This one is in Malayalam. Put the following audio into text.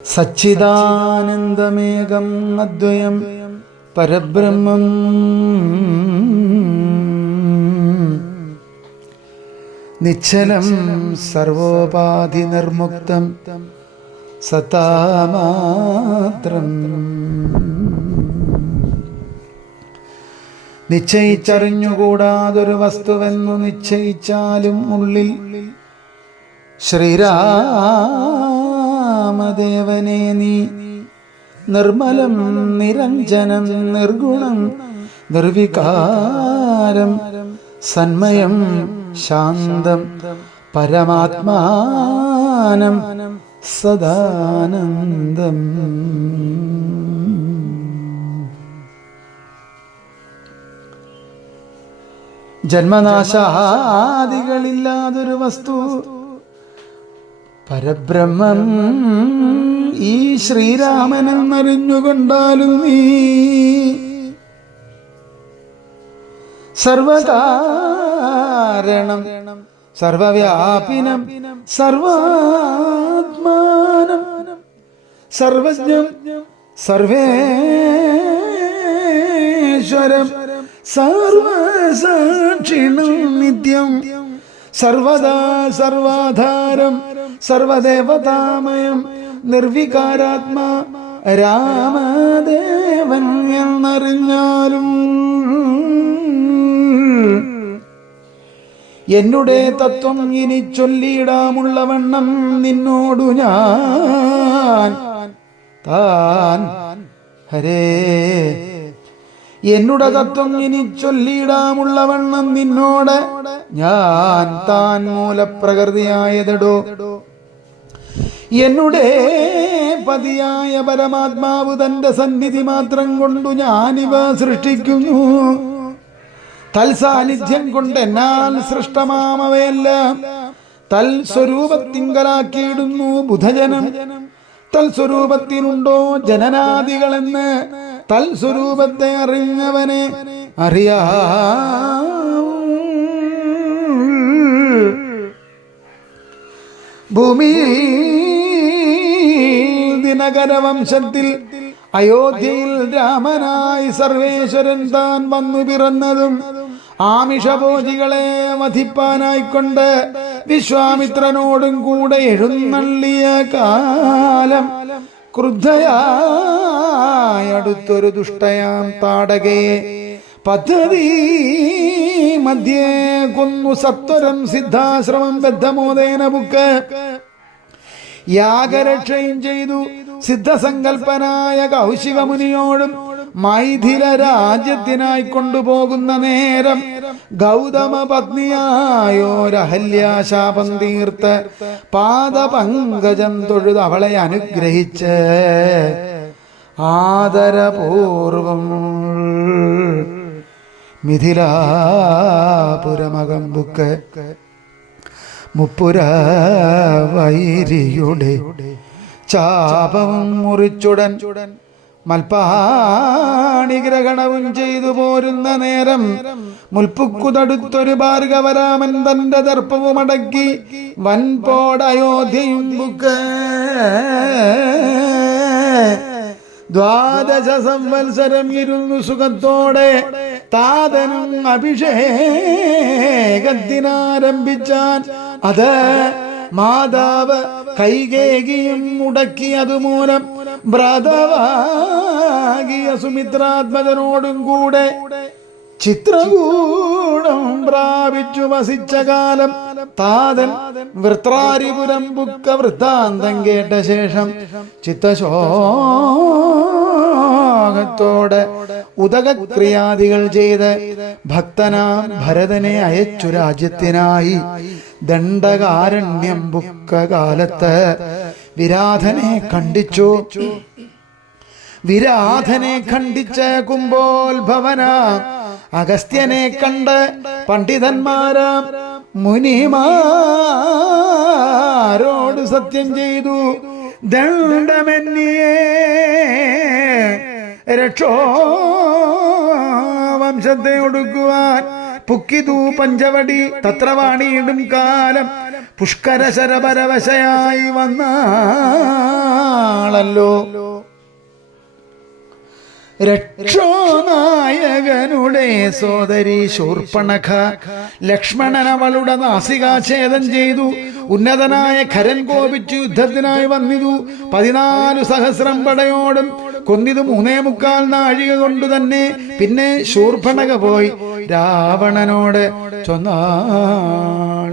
സച്ചിദാനന്ദമേകം അദ്വയം പരബ്രഹ്മം നിശ്ചലം സർവോപാധി നിർമുക്തം സത്താമാത്രം. നിശ്ചയിച്ചറിഞ്ഞുകൂടാതൊരു വസ്തുവെന്നു നിശ്ചയിച്ചാലും ഉള്ളിൽ ശ്രീരാമദേവനെ നീ നിർമ്മലം നിരഞ്ജനം നിർഗുണം നിർവികാരം സന്മയം ശാന്തം പരമാത്മാനം സദാനന്ദം. ജന്മനാശാദികളില്ലാതൊരു വസ്തു പരബ്രഹ്മം ഈ ശ്രീരാമനെന്നറിഞ്ഞുകൊണ്ടാലും നീ സർവകാരണം സർവവ്യാപിനം സർവാത്മാനം സർവജ്ഞം സർവേശ്വരം സർവസാക്ഷിണം നിത്യം സർവദാ സർവാധാരം സർവദേവതാമയം നിർവികാരാത്മാ രാമദേവൻ എന്നറിഞ്ഞാലും എന്നുടെ തത്വം ഇനി ചൊല്ലിയിടാമുള്ളവണ്ണം നിന്നോടു ഞാൻ താൻ ഹരേ. എന്നുടെ തത്വം ഇനി ചൊല്ലിയിടാമുള്ളവണ്ണം നിന്നോട് ഞാൻ താൻ മൂലപ്രകൃതിയായതടോ. എന്നുടെ പതിയായ പരമാത്മാവ് തന്റെ സന്നിധി മാത്രം കൊണ്ടു ഞാനിവ സൃഷ്ടിക്കുന്നു. തൽസാന്നിധ്യം കൊണ്ട് എന്നാൽ സൃഷ്ടമാമവയെല്ലാം തൽസ്വരൂപത്തിങ്കലാക്കിയിടുന്നു ബുധജനം. തൽസ്വരൂപത്തിനുണ്ടോ ജനനാദികളെന്ന് തൽസ്വരൂപത്തെ അറിഞ്ഞവനെ അറിയാ. ഭൂമിയിൽ ദിനകരവംശത്തിൽ അയോധ്യയിൽ രാമനായി സർവേശ്വരൻ താൻ വന്നു പിറന്നതും ആമിഷഭോജികളെ വധിപ്പാനായിക്കൊണ്ട് വിശ്വാമിത്രനോടും കൂടെ എഴുന്നള്ളിയ കാലം ക്രുദ്ധയായടുത്തൊരു ദുഷ്ടയാം താടകയെ പദ്ധതി മധ്യേ കൊന്നു സത്വരം സിദ്ധാശ്രമം ബദ്ധമോദേന ബുക്ക് യാഗരക്ഷയും ചെയ്തു. സിദ്ധസങ്കൽപ്പനായ കൗശികമുനിയോടും മൈഥില രാജ്യത്തിനായി കൊണ്ടുപോകുന്ന നേരം ഗൗതമ പത്നിയായോരഹല്യാശാപം തീർത്ത് പാദപങ്കജം തൊഴുത് അവളെ അനുഗ്രഹിച്ച് ആദരപൂർവം മിഥിലാപുരമകമ്പുക്ക് മുപ്പുര വൈരിയുടെ ചാപവും മുറിച്ചുടൻ മൽപ്പാണിഗ്രഹണവും ചെയ്തു പോരുന്ന നേരം മുൽപ്പുക്കുതടുത്തൊരു ഭാർഗവരാമൻ തന്റെ ദർപ്പവുമടക്കി വൻപോടയോധ്യയും ബുക്ക് 12 സംവത്സരം ഇരുന്നു സുഖത്തോടെ താതനും അഭിഷേകത്തിനാരംഭിച്ചാൻ. അത് മാതാവ് കൈകേകിയും മുടക്കിയതുമൂലം ഭ്രാതാവാകിയ സുമിത്രാത്മജനോടും കൂടെ ചിത്രകൂടം പ്രാപിച്ചു വസിച്ച കാലം താതൻ വൃത്രാരിപുരം ബുക്ക വൃത്താന്തം കേട്ട ശേഷം ചിത്തശോകത്തോടെ ഉദകക്രിയാദികൾ ചെയ്ത് ഭക്തനാം ഭരതനെ അയച്ചു രാജ്യത്തിനായി. ദണ്ഡകാരണ്യം ബുക്ക കാലത്ത് വിരാധനെ ഖണ്ഡിച്ചു. വിരാധനെ ഖണ്ഡിച്ച കുംഭോത്ഭവന അഗസ്ത്യനെ കണ്ട് പണ്ഡിതന്മാരാം മുനിമാരോട് സത്യം ചെയ്തു. ദണ്ഡമെന്നിയേ രക്ഷോ വംശത്തെ ഒടുക്കുവാൻ പുക്കിതു പഞ്ചവടി തത്രവാണിയിടും കാലം പുഷ്കര ശരപരവശയായി വന്നാളല്ലോ. രക്ഷോനായകനുടെ സോദരി ശൂർപ്പണഖ ലക്ഷ്മണൻ അവളുടെ നാസികാഛേദം ചെയ്തു. ഉന്നതനായ ഖരൻ കോപിച്ചു യുദ്ധത്തിനായി വന്നിതു. 14 സഹസ്രം പടയോടും കൊന്നിതു 3.25 നാഴിക കൊണ്ടു തന്നെ. പിന്നെ ശൂർപ്പണഖ പോയി രാവണനോട് ചൊന്നാൾ,